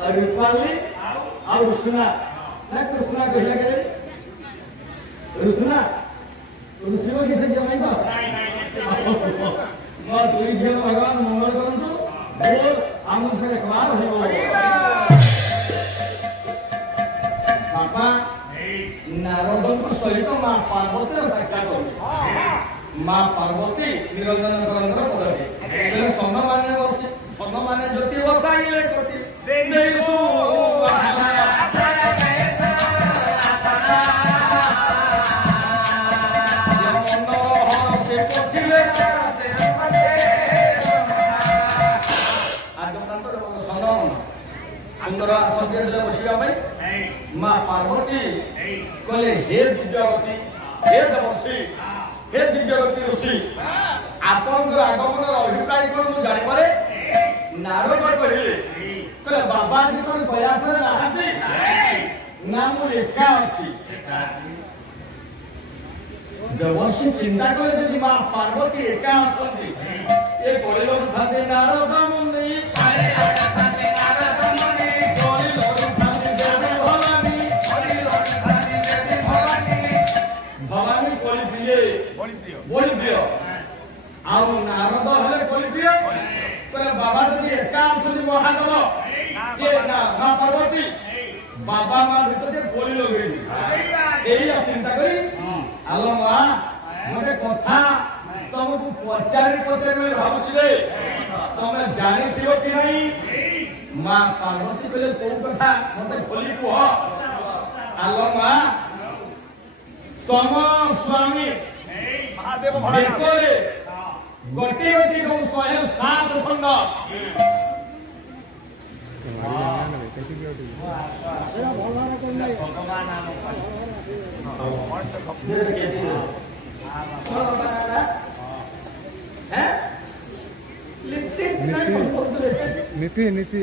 रूपाली और रुसना ना कृष्णा कहला के रुसना रुसिबो किथे जमाई तो मो दुई झियो भगवान मंगल करंतु बोल आम से एक बार हो बापा नारद सहित मां पार्वती साक्षात मां पार्वती निरंजन करंद्र पदके सन माने ज्योति बसाइले कोटि देसु सुंदर आसन बसिया मां पार्वती कहले हे दिव्यवती हे देवसी हे दिव्यवती ऋषि आपन आगमन अभिप्राय कौन मुझे जापर नारद कहले बाबा जी कौन प्रयास ना मु एका अच्छी देवसी चिंता कले जी मां पार्वती एका अच्छा ये नारद मुनि भवानी कोली प्रिय आउ नारद हले कोली प्रिय कहले बाबा जदि एका अछनी महादेव ये ना मां पार्वती बाबा मां भीतर कोली लगेनी एई चिंता करी आलो मां मते कथा तुमको पचारि भावुले तुम जानी कि नहीं मां पार्वती कहले कौ कथा मते खोली कह आलो मां तम स्वामी महादेव देखरे गोटी गोटी को 107 खंड नीति नीति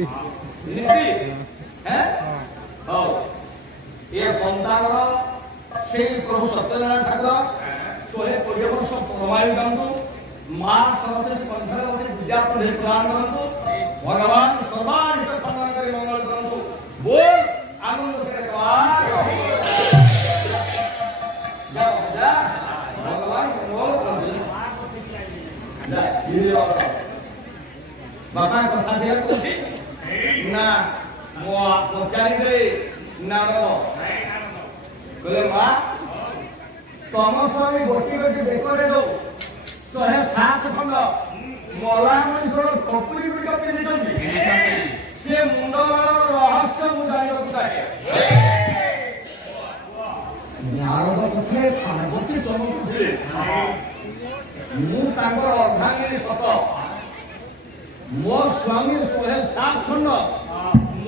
ये संतान से प्रभु सत्यनारायण ठाकुर 120 वर्ष प्रमाण करतु मां सरस्वती 15 वर्ष पूजा प्रदान करतु भगवान सर्वाधिक खंडन कर मंगल करतु बोल आनंद से भगवान मंगल करतु बाबा कथा दिया कोठी ना मो पचारि दे नारद कहले मां तम स्वामी गोटी गोटी देखरे दो 107 खंड मला मनुष्य कपुरी गुड़ी पिंधि से मुंडमाल रहस्य मु जाना चाहे नारद कथे पार्वती चमकुले मु तांकर अर्धांगिनी सत मो स्वामी 107 खंड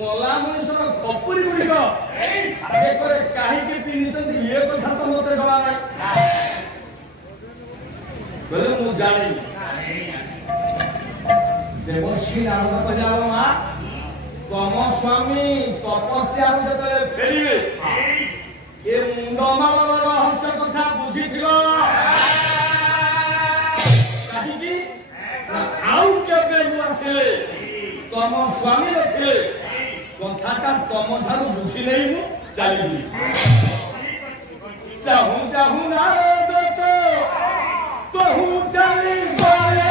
मला मनुष्य कपुरी गुड़ी कहीं पिंधि ये कथा तो मत जना मु जानी देवश्री नारद कहला मां तम स्वामी तपस्या जो फेरवे ये मुंडमाल रहस्य कथा बुझी कहीं आउ केबे आसिले तम स्वामी थे कथाटा तम ठार बुझी नहीं मु चली चाहू चाहू नारद तो हूँ चली गए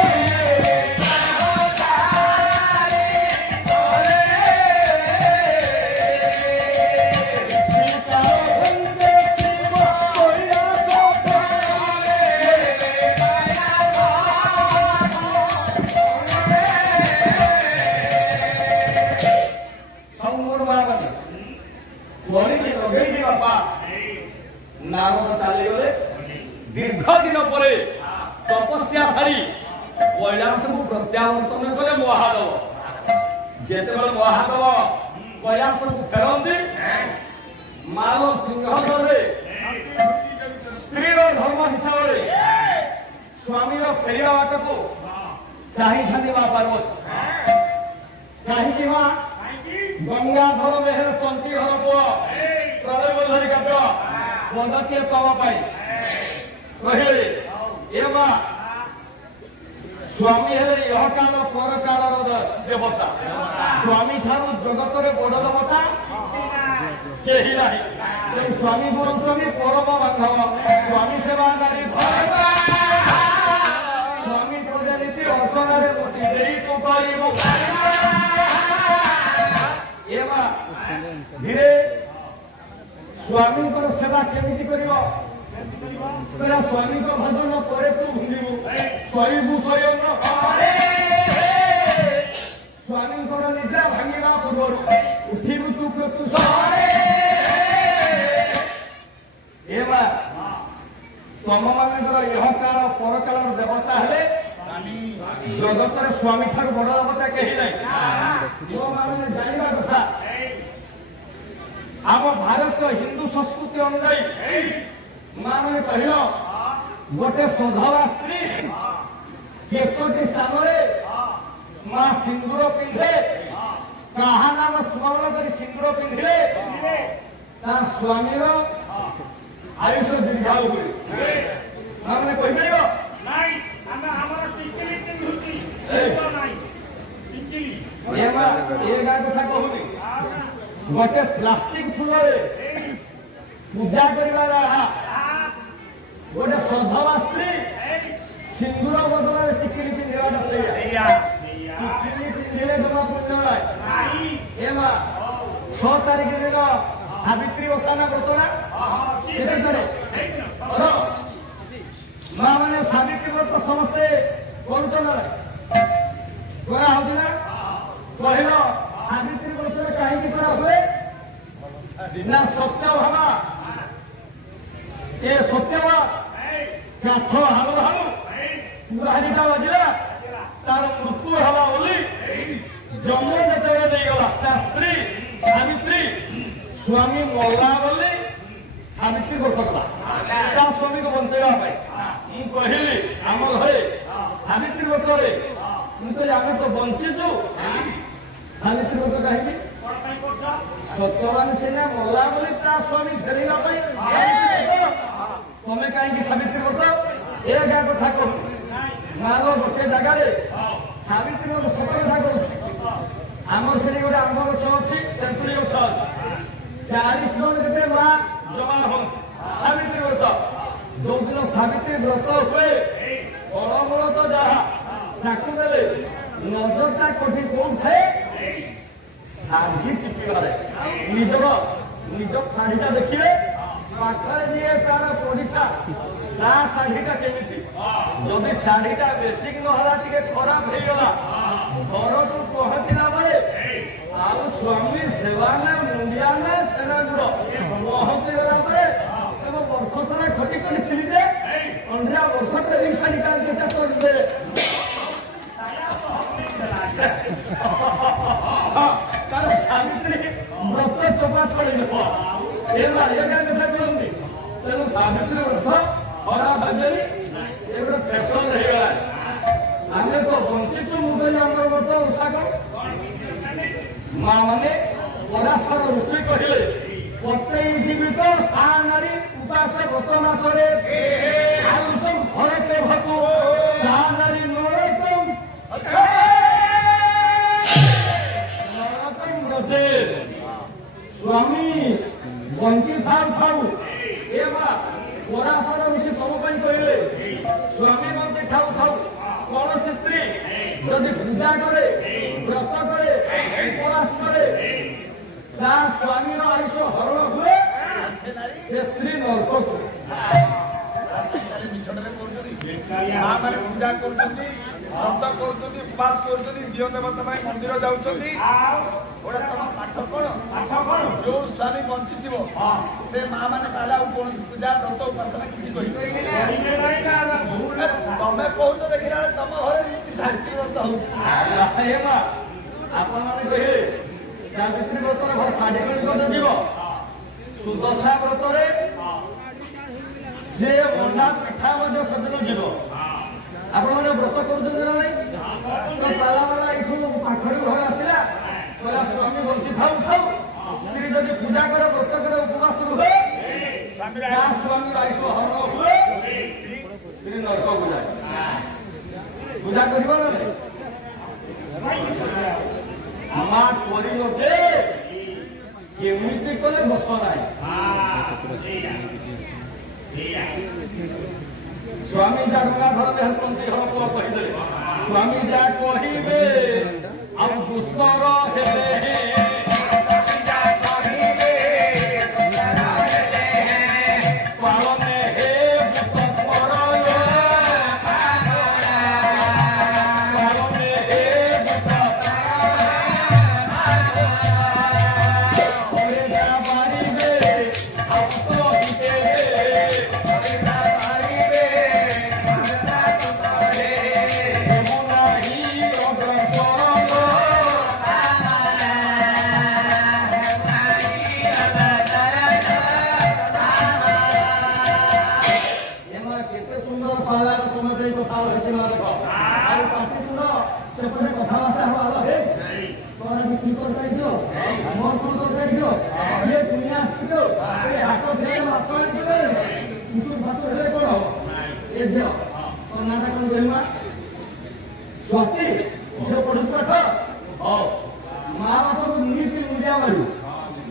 नारद चली गले दीर्घ दिन पर तपस्या सारी कैलाश को प्रत्यावर्तन कले महादेव जेते महादेव कैलाश को फेरती माल सिंहदे स्त्री धर्म हिसाब से स्वामी फेरिया बाट को चाहिए मां पार्वती कहीं मां गंगाधर मेहर तंती घर पुआ प्रलय बल्लरी काव्य पदके तम कहले ए मां स्वामी हेले यह काल पर कालर देवता स्वामी ठारू जगत बड़ देवता केही नाही तेणु स्वामी गुरु स्वामी परम बांधव स्वामी सेवा नारी स्वामी प्रजानीति अर्चनारे मोटी देई तू करिबु एवा धीरे स्वामी सेवा केमिति करिबो स्वामी को भजन पर तू भूलिबु शयबु शयन स्वामी निद्रा भांगा पूर्व उठिबु तू प्रत्युष एवा तम मान यह काल पर काल देवता हेले जगत स्वामी ठार बड़ देवता कही नहीं जानवा कथा आम भारत हिंदू संस्कृति अनुजाई माने कहल गोटे सधवा स्त्री केतोटी स्थान माँ सिंदूर पिंधे कहा नाम स्मरण कर सिंदूर पिंधिले स्वामी आयुष दीर्घायु हुए मैंने कथा कहूनी गोटे प्लास्टिक फूल पूजा कर गोटे सधवा स्त्री सिंदूर बदल टिकिली पिंधा पिंधिले जमा पुण्य 6 तारीख दिन सावित्री ओषाना व्रतना माँ मैंने सावित्री व्रत समस्ते करा कहल सावित्री व्रत कहीं करा हुए ना सत्य भावा ये सत्यवा काठ हालु हालु कुराहारीटा बजिला तार मृत्यु हवा बोली जम्मू जिते गला स्त्री सावित्री स्वामी मल्ला बोली सावित्री व्रत कला स्वामी को बचाई कहली आम घरे सावित्री व्रत मुझे आम तो बंचीचु सावित्री व्रत कहीं सत्यवान सीना मल्ला बोली स्वामी फेर तुम्हें कहीं सावित्री व्रत ए कथा कहू मार गोटे जगार सावित्री व्रत सत कथा कहूँ आमर से गोटे आंब गछ अच्छी तेंतुड़ी गछ अच्छी 40 जन के माँ जमा हम सावित्री व्रत जो दिन सावित्री व्रत हुए फलमूल तो जहाँ देले नजरटा कठि कौन थाए शाढ़ी चिपिबारे निजर निज शाढ़ीटा देखिए पाखरे दिए तार पड़िशा ता शाढ़ीटा केमिति जदि शाढ़ीटा बेचिक नहला टिके खराब हो गला घर को पहुंचला बेले आउ स्वामी सेवा ना मुंडिया ना सेना गुड़ पहुंची गला बेले तब वर्ष सारा खटी खटी थिली जे 15 वर्ष पर शाढ़ीटा केटा कर दे तार सावित्री व्रत चोपा छड़ी देव तेणु सावित्री व्रत खराब भाजनी ये गोटे फैशन रहीगला आम तो बंचीचु मुझे आम व्रत ओषा माँ मैंने पराशर ऋषि कहले पते जीवित सा नारी उपास व्रत न करे आयुषम भरते भतु सा नारी नरकम नरकम गजे स्वामी बंची थाऊ थाऊ पराशर ऋषि तुम कहले स्वामी बंची थाऊ थाऊ कौन से स्त्री जदि पूजा करे व्रत करे उपवास करे स्वामी आयुष हरण हुए से स्त्री नरक पूजा कर व्रत कर उपास कर दिव देवता मंदिर जाऊँगी गोटे तुम पाठ कौन जो स्वामी बंची थी से माँ मैंने ताला कौन पूजा व्रत उपासना किसी तमें कौच देखला तुम घर सावित्री व्रत हो आपण मैंने कहे सावित्री व्रत घर साढ़े कौन जीव सुदशा व्रत से अंडा पिठा सजन जीव आपण मैंने व्रत कर ताला ये पाखर घर आसला कहला स्वामी बंची थाऊ थाऊ स्त्री जब पूजा कर व्रत कर उपवास रुहे स्वामी आयुष हरण हुए स्त्री नरक को जाए पूजा कर बस नहीं स्वामी जा गंगाधर देहतंती घर को कहीदे स्वामी जा कहिबे अब दुष्कर हेले स्वाति झील पढ़ पाठ माँ बाप को नीति मुझा मारू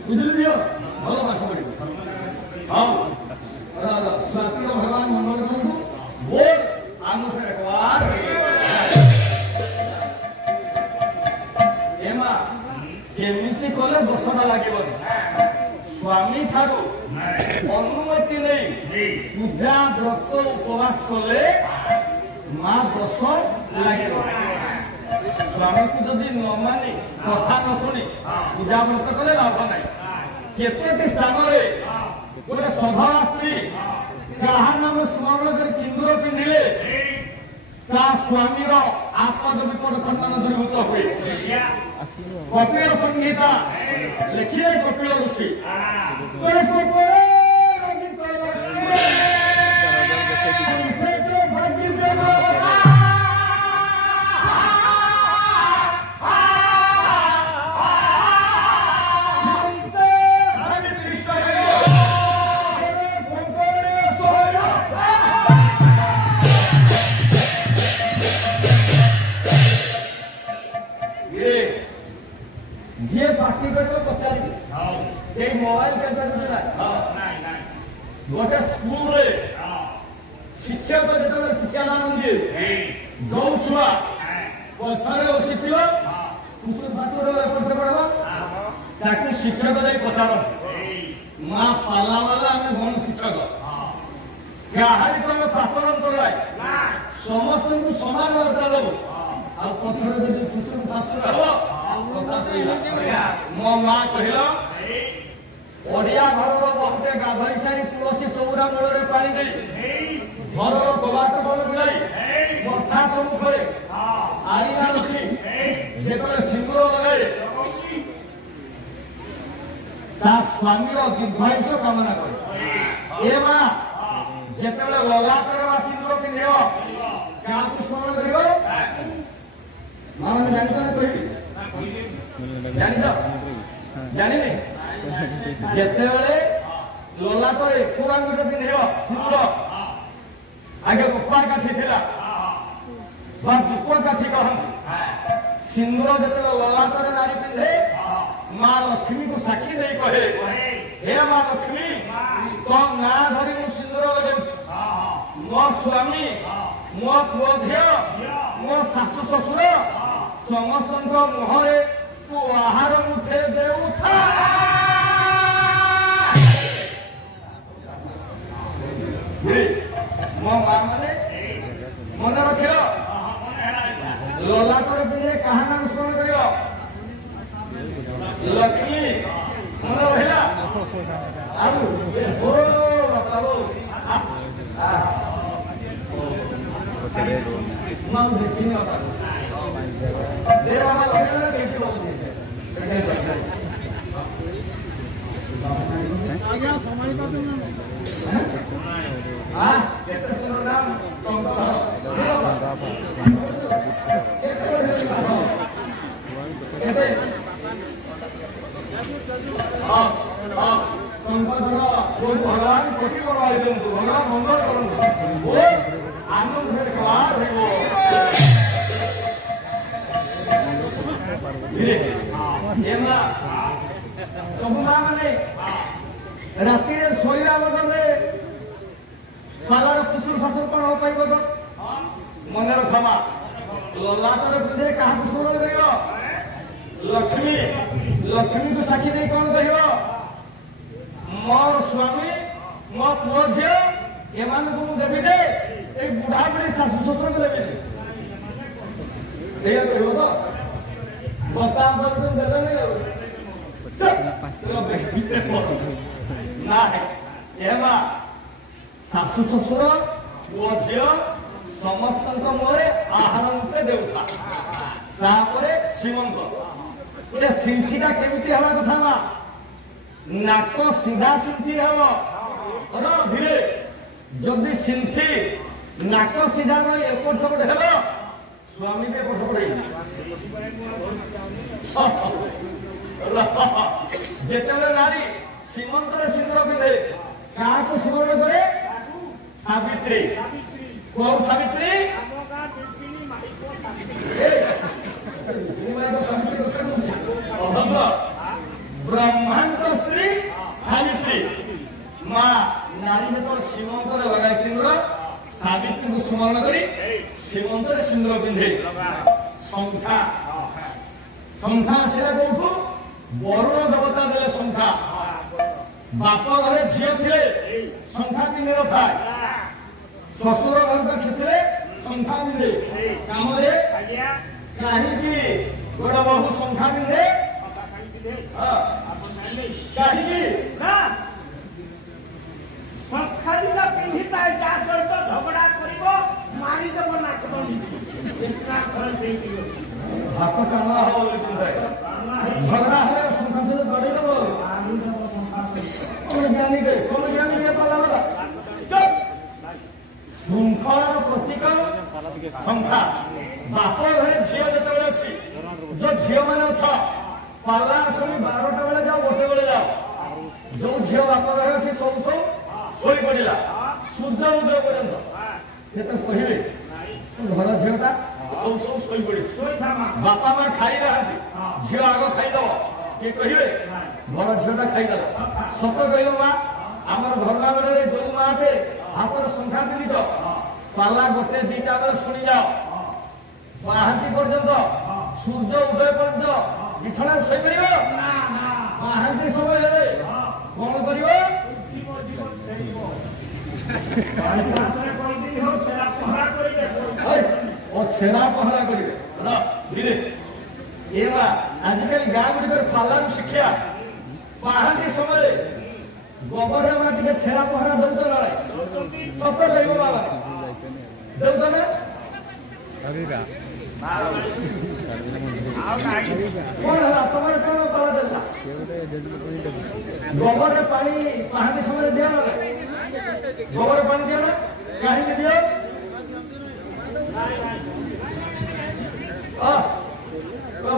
बुझल दियो भल पाठ पढ़ हाँ स्वाति भगवान मंगल करु बोल आम से रखवार एमा केमिति कले दशटा लगे स्वामी ठारू अनुमति नहीं पूजा व्रत उपवास कले माँ दश लगे स्वामी को जदि न मानी कथा न शुणी पूजा व्रत कले लाभ ना केते स्थान गोटे सभा स्त्री क्या नाम स्मरण कर सिंदूर पिंधिले स्वामी आपद विपद खंडन दूरीभूत हुए कपिल संहिता लिखिले कपिल ऋषि जे पार्टी को पचारि मोबाइल गोटे स्कूल शिक्षक जो शिक्षादान दिए जो छुआ पछरे बसी पढ़वा शिक्षक जाए पचार माँ पाला वाला आम गण शिक्षक क्या पापर समस्त को समान वार्ता दबो मो माँ कहला ओडिया घर बहुते गाधई सारी तुलसी चौरा मूल पानी दे घर कबाट बल बुलाई मथा सब करे आईना रखी जेतले सिंदूर लगाए स्वामी दीर्घायुष कामना करे ए माँ जेतले लगा करे सिंदूर पिंधे क्या स्मरण कर माँ मैंने जानी जिते लोला करे खूब आंगुठ पिंधे सिंदूर आगे उपा काठी थिला दुप काठी कहती सिंदूर जिते लोला करे नारी पिंधे माँ लक्ष्मी को साक्षी दे कहे हे माँ लक्ष्मी तो ना धरी मु सिंदूर लगे मो स्वामी मो पुओ झी मो शाशु शशुर समस्त मुहरे तू आहार मुठे देउथा मो माँ मैंने मन रख लोला कर पिंधे कहा नाम स्मरण कर लक्ष्मी मन रहा आज्ञा संभाली पाते भगवान कोटि भगवान मंगल करूँ आनंद सब माँ मैंने राति शोला बदले पालार फुसुर फासुर कौन हो पाइब तो मन रखमा ललाटर पिंधे क्या स्मरण कर लक्ष्मी लक्ष्मी को साक्षी दे कौन कह मोर स्वामी मो पुओ झील एम को देवी दे एक बुढ़ा बुढ़ी शाशु शशुर को देवी दे कह तो बता ना शाशु शशुर पुओ झील समस्त मोरे आहार देउता श्रीमंत ये सिंथीटा केमती हवा कथा ना नाक सीधा सिंथी हम धीरे जदि सिंथी नाक सीधा रही एपट सेपट हेब स्वामी भी एपट सेपट जिते नारी सीमंत सिंदूर पिंधे क्या स्मरण करे सावित्री कौन सावित्री ब्रह्मांड स्त्री सावित्री माँ नारी जो सीमंत लगाए सिंदूर सावित्री को स्मरण करी सीमंत सिंदूर पिंधे संख्या संख्या आसला कौटू वरुण देवता देले संख्या बाप घरे झील थे संख्या पिंधे न था शशुर घर को खिचले संख्या पिंधे काम कहीं गोटे बहु संख्या पिंधे कहीं झगड़ा कर मारिदेव नाक हाथ टाणा हम झगड़ा है संख्या से बढ़े कौन ज्ञानी श्रृंखलार प्रतीक संख्या बाप घरे झील जिते अच्छी जो झील मैंने अछ पाला शुणी 12टा बेले जाओ गोटे बेले जाओ जो झील बाप घरे अच्छी सब सब शोई पड़ा सूर्य उदय पर्यंत कहे घर झीलटा सब सब शोई पड़ी बापा माँ खाई ना झील आग खाईदब किए कहे घर झीलटा खाईदेल सत कह माँ आमर धरना बेले जो माटे हाथ संख्या पिंधित पाला गोटे 2टा बेले शुणी जाओ महांती पर्यंत सूर्य उदय पर्यंत बिछड़ा शोपर महांती समय कौन कर छेरा पहरा करेंगे आजिकल गाँ गुड़िक पालार शिक्षा महांती समय गोबर में छेरा पहरा दौत ना सत कह बाबा दौत ना कौन है तुम कौन पाला देता गोबर पानी महांती समय दिया ना गोबर पानी दिया ना कहीं दियो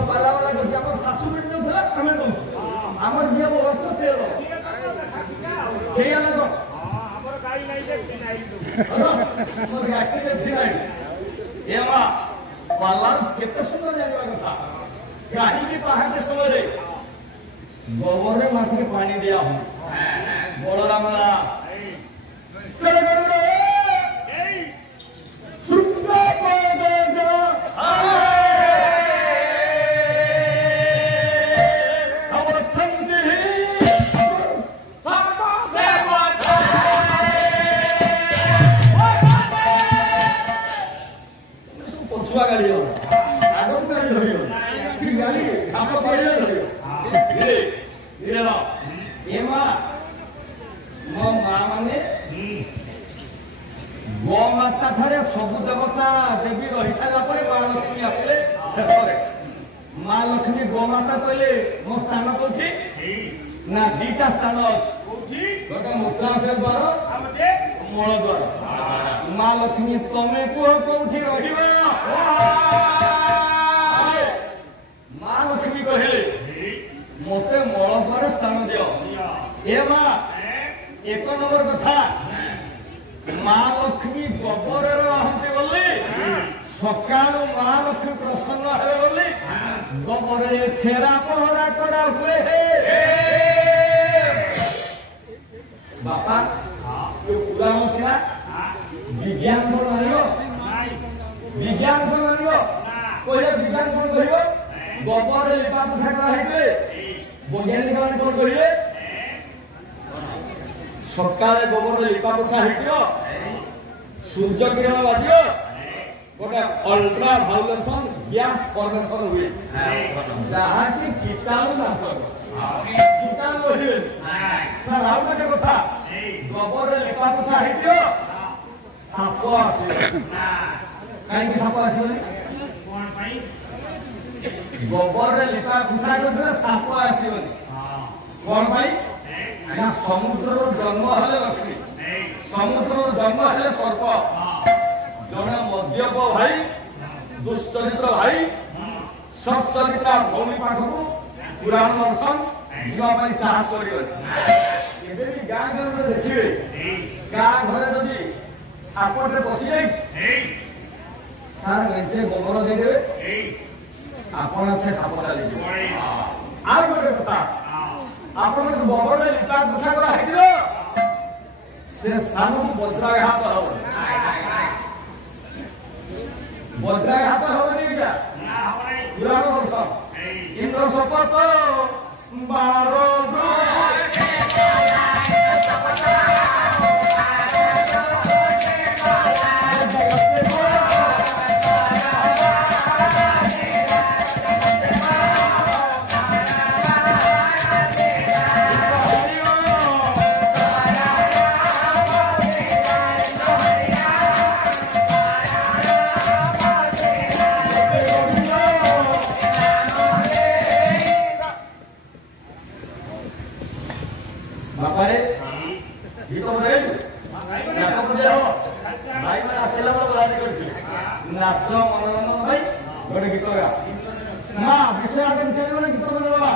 पाला वाला जो शाशु मिट्टी आम आमर जी बस से पालार केते सुंदर जाना कथा कहीं पहाड़ समय गोबर माटी पानी दिया हूँ बलराम पछुआ गाड़ी आग गाड़ी धर गाड़ी आप धीरे धीरे मो माँ माने गो माता ठारे सबु देवता देवी रही सारा माँ लक्ष्मी आसिले शेष माँ लक्ष्मी गो माता कहले मो स्थान कौटी ना 2टा स्थान अच्छी गोटे मूत्राशय द्वार मल द्वार माँ लक्ष्मी तमे कह कौटी रही माँ लक्ष्मी कहले मते मल द्वार स्थान दियो ए माँ 1 नंबर कथा माँ लक्ष्मी गोबर रहते बोली सका माँ लक्ष्मी प्रसन्न है बोली गोबर छेरा पहरा करा हुए ବୈଜ୍ଞାନିକ ମାନେ କଣ କହିଲେ ସକାଳେ ଗୋବର ଲିପା ପୋଛା ହେଇଥିବ ସୂର୍ଯ୍ୟ କିରଣ ବାଜିବ ଗୋଟେ ଅଲ୍ଟ୍ରା ଭାଇବ୍ରେସନ ଗ୍ୟାସ ଫର୍ମେସନ ହୁଏ ଯାହାକି କୀଟାଣୁ ନାଶକ କୀଟାଣୁ ରହିବେ ସାର୍ ଆଉ ଗୋଟେ କଥା ଗୋବରରେ ଲିପା ପୋଛା ହେଇଥିବ ସାପ ଆସିବ କାହିଁକି ସାପ ଆସିବନି ଗୋବରରେ ଲିପା ପୋଛା କରିଥିଲେ ସାପ ଆସିବନି କଣ ପାଇଁ ନା ସମୁଦ୍ରରୁ ଜନ୍ମ ହେଲେ ଲକ୍ଷ୍ମୀ ସମୁଦ୍ରରୁ ଜନ୍ମ ହେଲେ ସର୍ପ ଜଣେ ମଦ୍ୟପ ଭାଇ ଦୁଶ୍ଚରିତ୍ର ଭାଇ ସଚ୍ଚରିତ୍ରା ଭଉଣୀ ପାଖକୁ ପୁରାଣ ଦର୍ଶନ ଯିବା ପାଇଁ ସାହସ କରିବନି ଏବେ ବି ଗାଁ ଗହଳିରେ ଦେଖିବେ ଗାଁ ଘରେ ଯଦି ସାପଟେ ବସି ଯାଇଛି ସାର୍ ମେଞ୍ଚେ ଗୋବର ଦେଇଦେବେ ଆପଣ ସେ ସାପ ଚାଲିଯିବ ଆଉ ଗୋଟେ କଥା ଆପଣଙ୍କ ଗୋବରରେ ଲିପା ପୋଛା କରା ହେଇଥିବ ସେ ସ୍ଥାନକୁ ବଜ୍ରାଘାତ ହବ ବଜ୍ରାଘାତ ହବନି ଏଇଟା ପୁରାଣ ବର୍ଷ ଇନ୍ଦ୍ର ଶପଥ ବାର ବାପାରେ ଗୀତ ବଜାଇ ଭାଇ ମାନେ ଆସିଲା ବେଳକୁ ରାଜି କରିଛି ନାଚ ମନୋରଞ୍ଜନ ଭାଇ ଗୋଟେ ଗୀତ ଗା ମା ବିଷୟ ଚାଲିବ ଗୀତ ବଜାଇବା